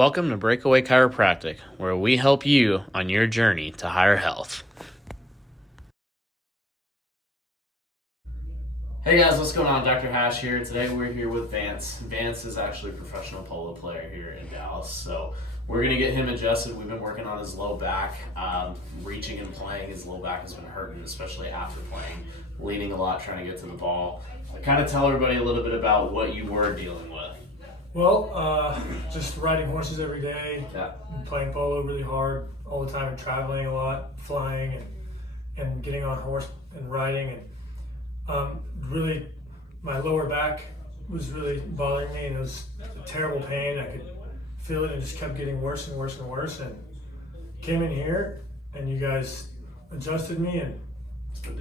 Welcome to Breakaway Chiropractic, where we help you on your journey to higher health. Hey guys, what's going on? Dr. Hash here. Today we're here with Vance. Vance is actually a professional polo player here in Dallas, so we're going to get him adjusted. We've been working on his low back, reaching and playing. His low back has been hurting, especially after playing, leaning a lot, trying to get to the ball. Kind of tell everybody a little bit about what you were dealing with. Well, just riding horses every day, Yeah. and playing polo really hard all the time, and traveling a lot, flying and getting on horse and riding, and really my lower back was really bothering me, and it was a terrible pain. I could feel it, and it just kept getting worse and worse and worse. And came in here, and you guys adjusted me, and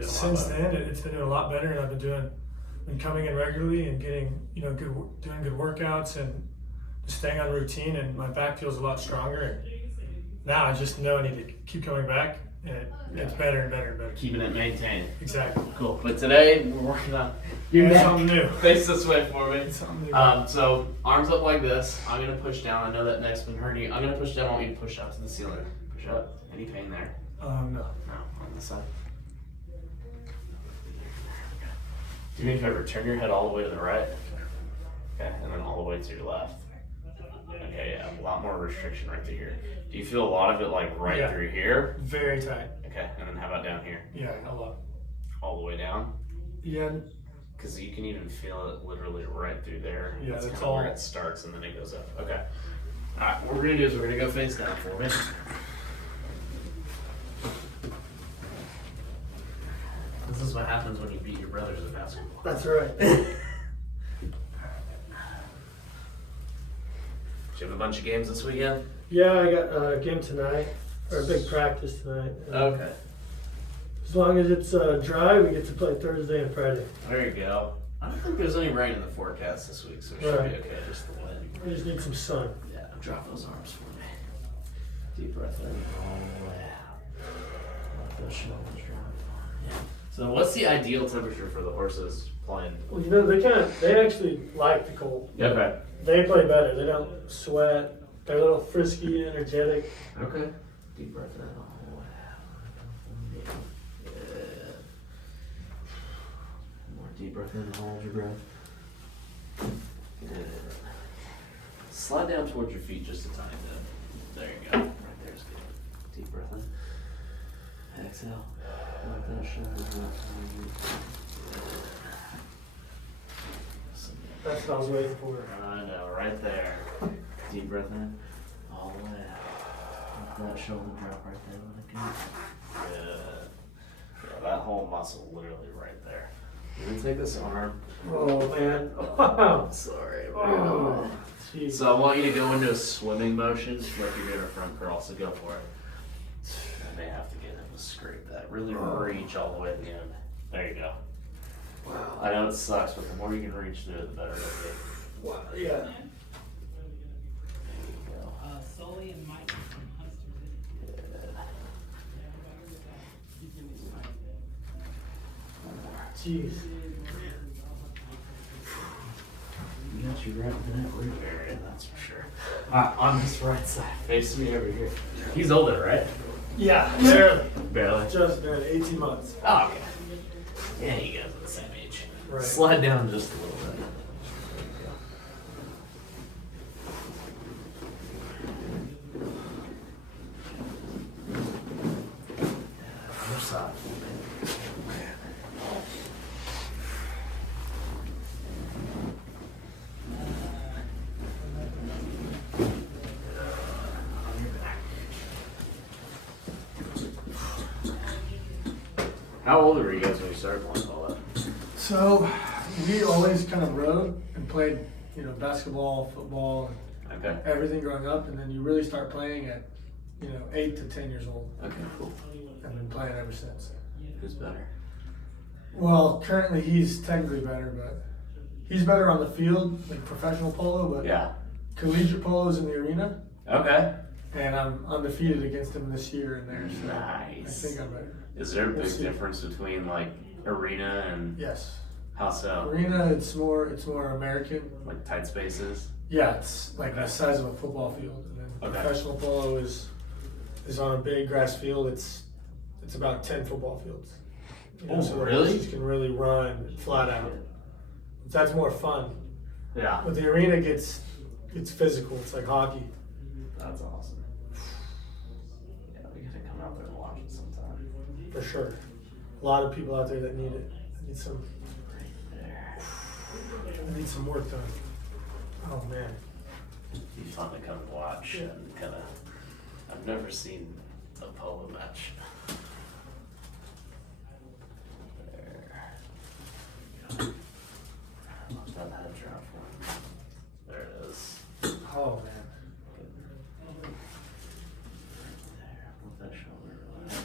since then it's been doing a lot better. And I've been coming in regularly and getting, doing good workouts and just staying on routine, and my back feels a lot stronger. And now I just know I need to keep coming back, and it's better and better and better. Keeping it maintained. Exactly. Cool. But today we're working on your neck. Something new. Face this way for me. Something new. So arms up like this. I'm gonna push down. I know that neck's been hurting you. I'm gonna push down. I want you to push up to the ceiling. Push up. Any pain there? No. No. On this side. Do me a favor, turn your head all the way to the right. Okay, and then all the way to your left. Okay, yeah, a lot more restriction right through here. Do you feel a lot of it like right through here? Very tight. Okay, and then how about down here? Yeah, a lot. All the way down? Yeah. Because you can even feel it literally right through there. Yeah, that's that's kind of all. where it starts and then it goes up. Okay. All right, what we're gonna do is we're gonna go face down for me. This is what happens when you beat your brothers at basketball. That's right. Do you have a bunch of games this weekend? Yeah, I got a game tonight, or a big practice tonight. Okay. As long as it's dry, we get to play Thursday and Friday. There you go. I don't think there's any rain in the forecast this week, so it should be okay. Just the wind. We just need some sun. Yeah, drop those arms for me. Deep breath in, all the way out. Let those shoulders drop. Yeah. So what's the ideal temperature for the horses playing? Well, they actually like the cold. Okay. They play better. They don't sweat. They're a little frisky, energetic. Okay. Deep breath in, all the way out. Yeah. More deep breath in, hold your breath. Good. Slide down towards your feet just a tiny bit. There you go. Right there is good. Deep breath in. Exhale. Let that shoulders drop. That's what I was waiting for. I know, right there. Deep breath in. All the way out. Let that shoulder drop right there. Let it go. Good. Yeah, that whole muscle literally right there. You're gonna take this arm. Oh, man. I'm sorry. Oh, geez. So I want you to go into a swimming motion like you're doing a front curl, so go for it. I may have to get him to scrape that. Really reach all the way to the end. There you go. Wow. I know it sucks, but the more you can reach through it, the better it'll be. Wow. Yeah. There you go. Sully and Mike from Huster. Good. One more. Jeez. You got your right in that root area, that's for sure. On this right side, face me over here. He's older, right? Yeah, barely. Barely. Just barely. 18 months. Oh, okay. Yeah, you guys are the same age. Right. Slide down just a little bit. There you go. Other side. On your back. How old were you guys when you started playing all that? So we always kind of rode and played, basketball, football, and Okay. everything growing up, and then you really start playing at, 8 to 10 years old, Okay, cool. and been playing ever since. Who's better? Well, currently he's technically better, but he's better on the field, like professional polo, but Yeah. collegiate polo is in the arena, Okay. and I'm undefeated against him this year in there, so Nice. I think I'm better. Is there a We'll big see. difference between like arena and Yes. how so? Arena, it's more American. Like tight spaces? Yeah, it's like the size of a football field. And then professional polo is on a big grass field. It's about 10 football fields. Oh, the really? horses can really run flat out. That's more fun. Yeah. But the arena gets physical. It's like hockey. That's awesome. Yeah, we gotta come out there and watch it sometime. For sure. A lot of people out there that need it. Need some work done. Oh man. It'd be fun to come watch and kind of. I've never seen a polo match. There. Let that head drop one. There it is. Oh man. There. Let that shoulder relax.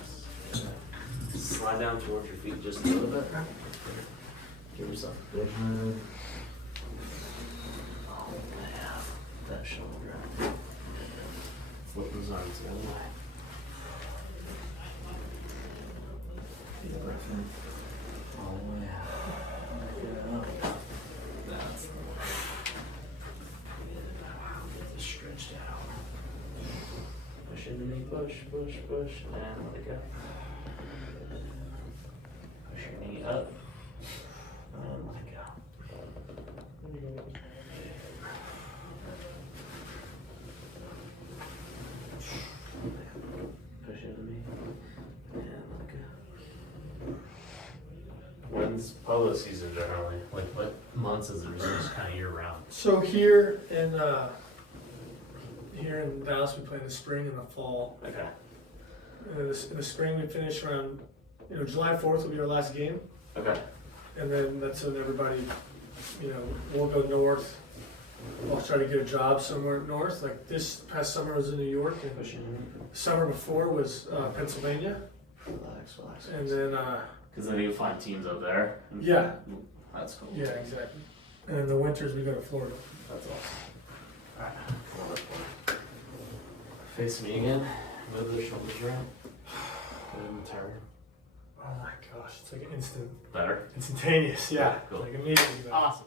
Good. Slide down towards your feet just a little bit. Give yourself a big move. Oh man. That shoulder. Flip those arms the other way. Deep breath in. All the way out. Good up. That's the one. Good. Wow, get this stretched out. Push into me, push, push, push, and let it go. Push your knee up. And let it go. Push into me and let go. When's polo season generally? Like what months is it? Or is it just kind of year round? So here in Dallas, we play in the spring and the fall. Okay. In the spring, we finish around, July 4th will be our last game. Okay. And then that's when everybody, we'll go north. I'll try to get a job somewhere north. Like this past summer I was in New York, and Push into me. the summer before was Pennsylvania. Relax, relax. And then, Because then you find teams up there. yeah, That's cool. yeah, exactly. And in the winters we go to Florida. That's awesome. Alright. Well, that's fun. Face me again. Move the shoulders around. And turn. Oh my gosh, it's like an instant, Better. instantaneous, yeah, Cool. like immediately. Awesome.